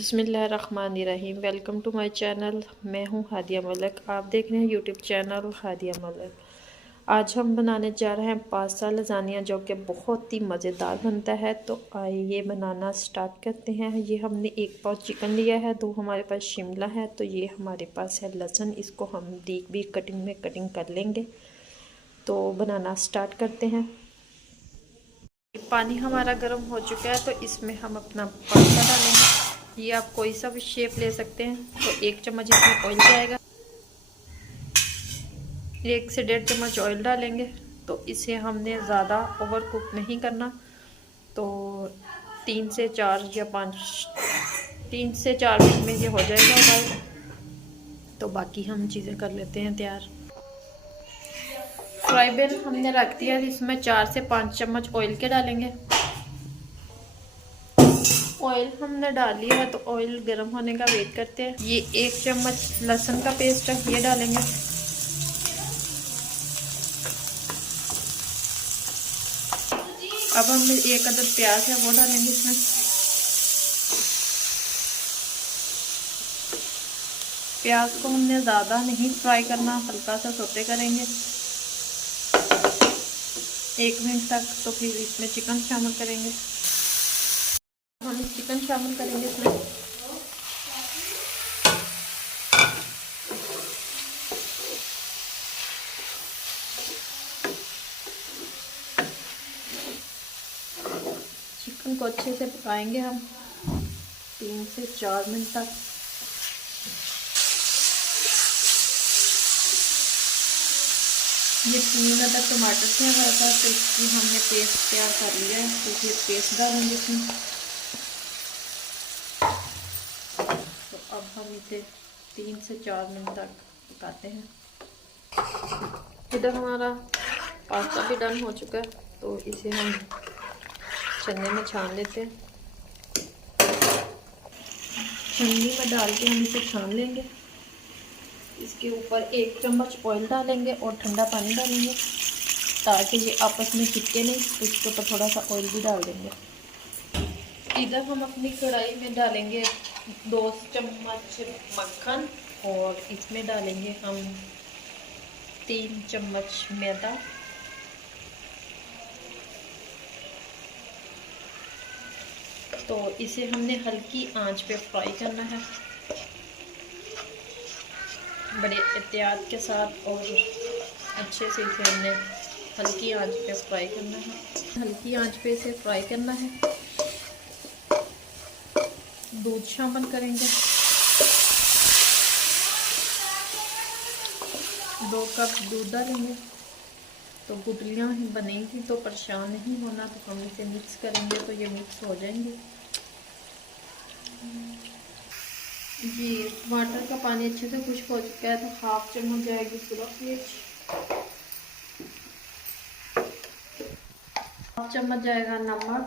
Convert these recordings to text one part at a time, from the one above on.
बिस्मिल्लाहिर्रहमानिर्रहीम। Welcome to my channel. मैं हूं हादिया मलिक। आप देख रहे हैं यूट्यूब चैनल हादिया मलिक। आज हम बनाने जा रहे हैं पास्ता लजानिया, जो कि बहुत ही मज़ेदार बनता है। तो आइए बनाना स्टार्ट करते हैं। ये हमने 1 पाव चिकन लिया है, 2 हमारे पास शिमला है, तो ये हमारे पास है लहसुन। इसको हम डीप भी कटिंग कर लेंगे। तो बनाना स्टार्ट करते हैं। पानी हमारा गर्म हो चुका है, तो इसमें हम अपना पास्ता डालेंगे। ये आप कोई सा भी शेप ले सकते हैं। तो 1 चम्मच इसमें ऑयल जाएगा, 1 से 1.5 चम्मच ऑयल डालेंगे। तो इसे हमने ज़्यादा ओवर कुक नहीं करना। तो 3 से 4 या 5 3 से 4 मिनट में ये हो जाएगा बॉयल। तो बाकी हम चीज़ें कर लेते हैं तैयार। फ्राई पैन हमने रख दिया, इसमें 4 से 5 चम्मच ऑयल के डालेंगे। ऑयल हमने डाल लिया है, तो ऑयल गर्म होने का वेट करते हैं। ये 1 चम्मच लहसुन का पेस्ट है, ये डालेंगे। अब हम 1 अदद प्याज है वो डालेंगे इसमें। प्याज को हमने ज़्यादा नहीं फ्राई करना, हल्का सा सोते करेंगे 1 मिनट तक। तो फिर इसमें चिकन शामिल करेंगे। हम चिकन शामिल करेंगे इसमें। चिकन को अच्छे से पकाएंगे हम 3 से 4 मिनट तक। ये 3 अदद टमाटर थे हमारे पास, तो इसकी हमने पेस्ट तैयार कर लिया है। तो फिर पेस्ट डालेंगे इसमें। तो अब हम इसे 3 से 4 मिनट तक पकाते हैं। इधर हमारा पास्ता भी डन हो चुका है, तो इसे हम छन्नी में छान लेते हैं। छन्नी में डाल के हम इसे छान लेंगे। इसके ऊपर 1 चम्मच ऑयल डालेंगे और ठंडा पानी डालेंगे, ताकि ये आपस में चिपके नहीं। इसके ऊपर थोड़ा सा ऑयल भी डाल देंगे। इधर हम अपनी कढ़ाई में डालेंगे 2 चम्मच मक्खन, और इसमें डालेंगे हम 3 चम्मच मैदा। तो इसे हमने हल्की आंच पे फ्राई करना है, बड़े एहतियात के साथ, और अच्छे से इसे हमने हल्की आंच पे फ्राई करना है। हल्की आंच पे इसे फ्राई करना है। दूध शामिल करेंगे, 2 कप दूध डालेंगे। तो गुठलियाँ बनेंगी, तो परेशान नहीं होना। तो हम इसे मिक्स करेंगे, तो ये मिक्स हो जाएंगे। जी, टमाटर का पानी अच्छे से खुश्क हो चुका है, तो 1/2 चम्मच जाएगी सुरख मिर्च, 1/2 चम्मच जाएगा नमक,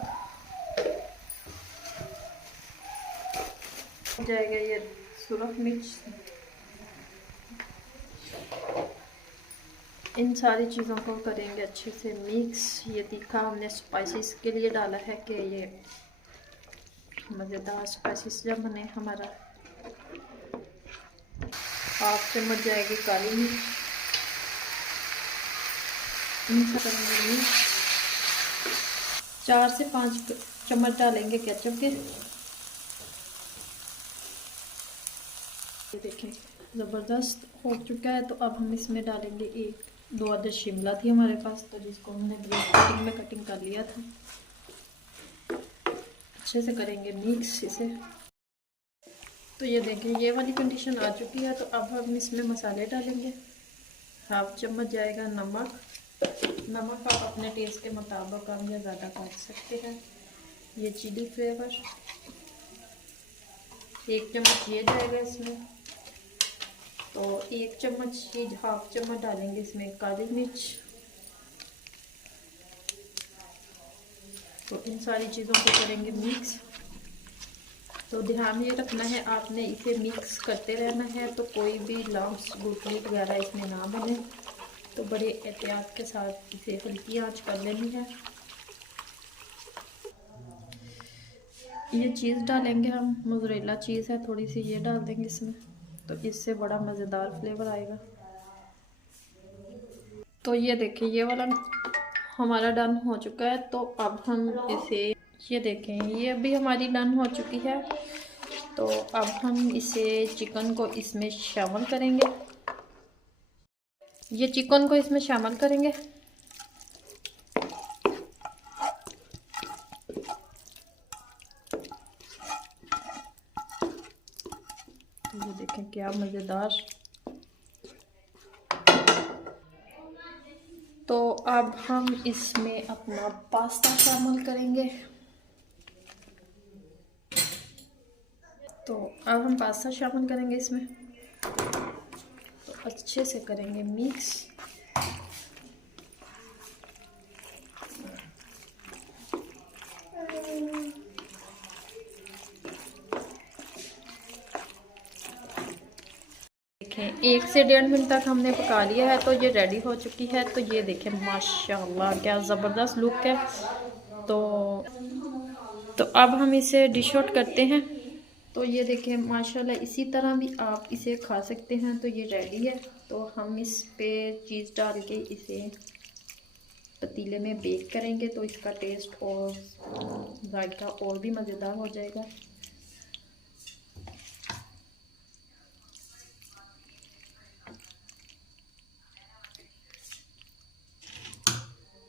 जाएगा ये सुरख मिर्च। इन सारी चीज़ों को करेंगे अच्छे से मिक्स। ये तीखा हमने स्पाइसेस के लिए डाला है, कि ये मज़ेदार स्पाइसेस जब बने हमारा। 1/2 चम्मच जाएगी काली मिर्च। इन करेंगे 4 से 5 चम्मच डालेंगे केचप के। ये देखें ज़बरदस्त हो चुका है। तो अब हम इसमें डालेंगे 1-2 अदद शिमला थी हमारे पास, तो जिसको हमने ब्रेड कटिंग कर लिया था। अच्छे से करेंगे मिक्स इसे। तो ये देखें ये वाली कंडीशन आ चुकी है। तो अब हम इसमें मसाले डालेंगे। 1/2 चम्मच जाएगा नमक। नमक आप अपने टेस्ट के मुताबिक कम या ज़्यादा कर सकते हैं। ये चिली फ्लेवर 1 चम्मच ये जाएगा इसमें। तो 1 चम्मच ही 1/2 चम्मच डालेंगे इसमें काली मिर्च। तो इन सारी चीज़ों को करेंगे मिक्स। तो ध्यान ये रखना है, आपने इसे मिक्स करते रहना है। तो कोई भी लम्स गुठली वगैरह इसमें ना बने। तो बड़े एहतियात के साथ इसे हल्की आंच कर लेनी है। ये चीज़ डालेंगे हम, मोज़रेला चीज़ है थोड़ी सी, ये डाल देंगे इसमें, तो इससे बड़ा मज़ेदार फ्लेवर आएगा। तो ये देखिए ये वाला हमारा डन हो चुका है। तो अब हम इसे, ये देखें ये अभी हमारी डन हो चुकी है। तो अब हम इसे चिकन को इसमें शामिल करेंगे, ये चिकन को इसमें शामिल करेंगे। ये देखें क्या मज़ेदार। तो अब हम इसमें अपना पास्ता शामिल करेंगे। तो अब हम पास्ता शामिल करेंगे इसमें, तो अच्छे से करेंगे मिक्स। देखें 1 से 1.5 मिनट तक हमने पका लिया है, तो ये रेडी हो चुकी है। तो ये देखें माशाल्लाह क्या ज़बरदस्त लुक है। तो अब हम इसे डिश आउट करते हैं। तो ये देखें माशाल्लाह, इसी तरह भी आप इसे खा सकते हैं। तो ये रेडी है। तो हम इस पे चीज़ डाल के इसे पतीले में बेक करेंगे, तो इसका टेस्ट और जायका और भी मज़ेदार हो जाएगा।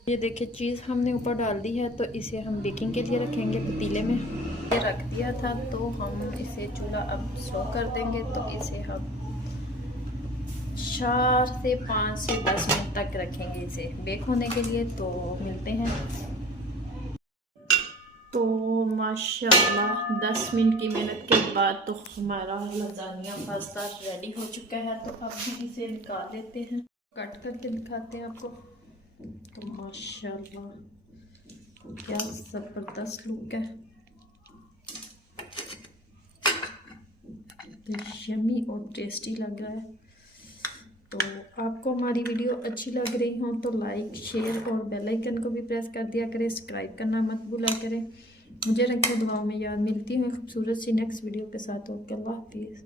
ये देखिए चीज़ हमने ऊपर डाल दी है। तो इसे हम बेकिंग के लिए रखेंगे पतीले में। ये रख दिया था, तो हम इसे चूल्हा अब स्लो कर देंगे। तो इसे हम 4 से 5 से 10 मिनट तक रखेंगे इसे बेक होने के लिए। तो मिलते हैं। तो माशाल्लाह 10 मिनट की मेहनत के बाद तो हमारा लजानिया पास्ता रेडी हो चुका है। तो अब भी इसे निकाल लेते हैं, कट करके दिखाते हैं आपको। तो माशाल्लाह क्या ज़बरदस्त लुक है, यम्मी और टेस्टी लग रहा है। तो आपको हमारी वीडियो अच्छी लग रही हो तो लाइक शेयर और बेल आइकन को भी प्रेस कर दिया करें, सब्सक्राइब करना मत भूला करें। मुझे रखें दुआओं में याद। मिलती हूँ खूबसूरत सी नेक्स्ट वीडियो के साथ। ओके, अल्लाह हाफिज़।